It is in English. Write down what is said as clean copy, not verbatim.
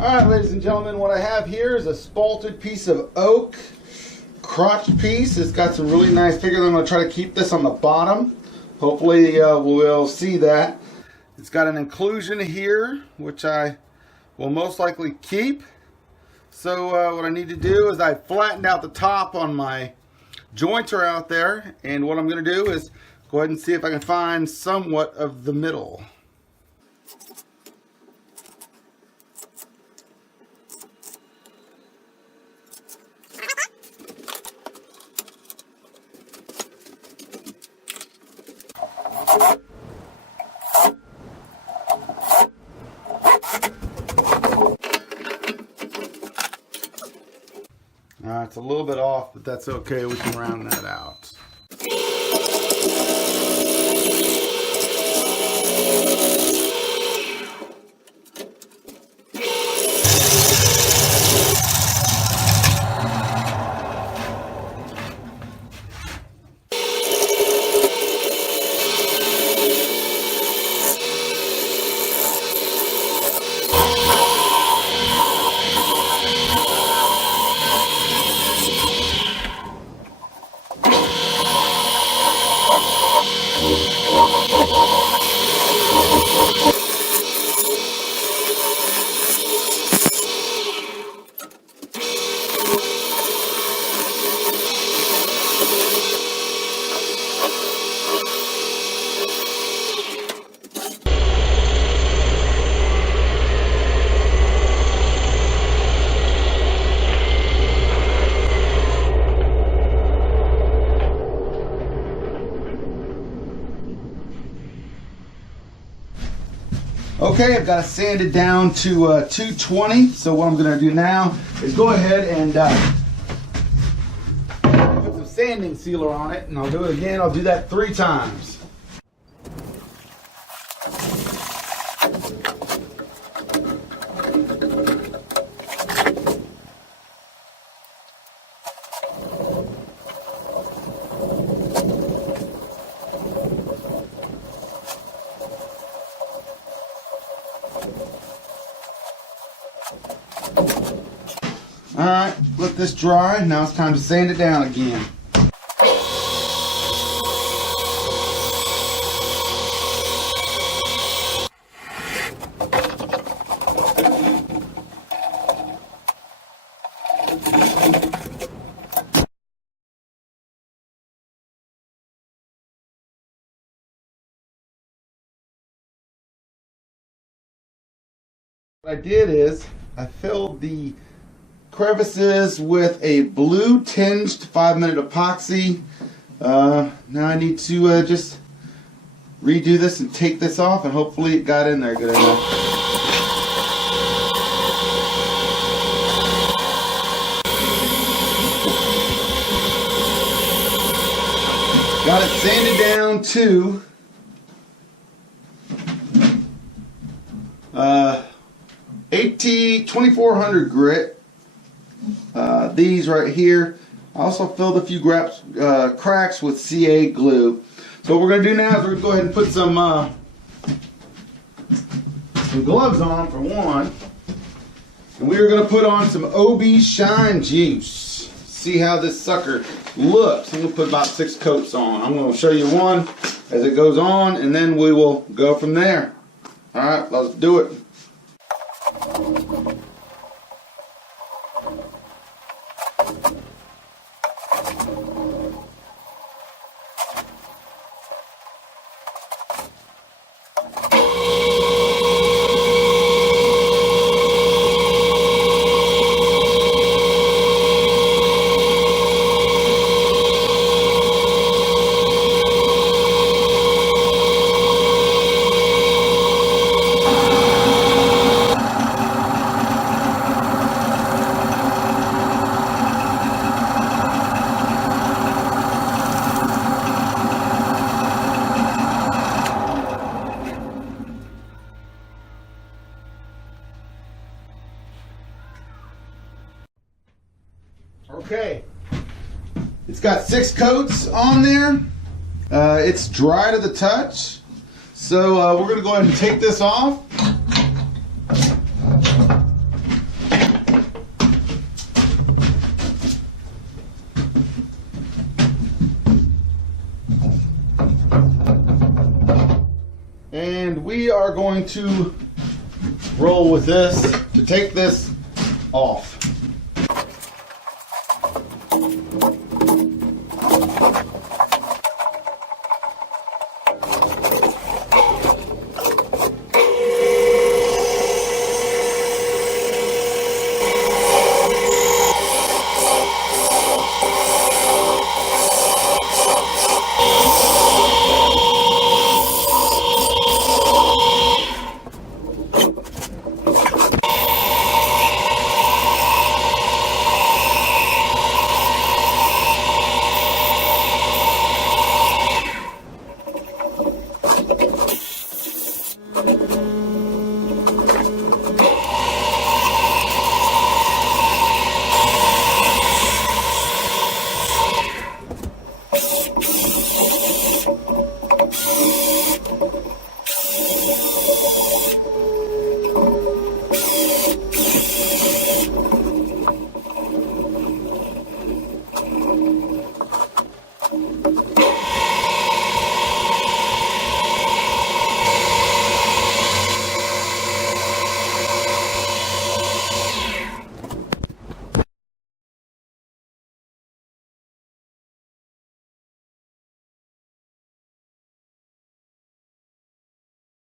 Alright, ladies and gentlemen, what I have here is a spalted piece of oak crotch piece. It's got some really nice figures. I'm going to try to keep this on the bottom. Hopefully we'll see that. It's got an inclusion here, which I will most likely keep. So what I need to do is I flattened out the top on my jointer out there, and what I'm going to do is go ahead and see if I can find somewhat of the middle. It's a little bit off, but that's okay. We can round that out. Okay, I've got it sanded down to 220. So what I'm going to do now is go ahead and put some sanding sealer on it, and I'll do it again. I'll do that 3 times. Alright, let this dry. Now it's time to sand it down again. What I did is I filled the crevices with a blue tinged 5-minute epoxy. Now I need to just redo this and take this off, and hopefully it got in there good enough. Got it sanded down to 2400 grit. These right here. I also filled a few cracks with CA glue. So what we're going to do now is we're going to go ahead and put some gloves on for one. And we are going to put on some OB Shine Juice. See how this sucker looks. I'm going to put about 6 coats on. I'm going to show you one as it goes on, and then we will go from there. Alright, let's do it. Okay, it's got 6 coats on there. It's dry to the touch. So we're going to go ahead and take this off. And we are going to roll with this to take this off.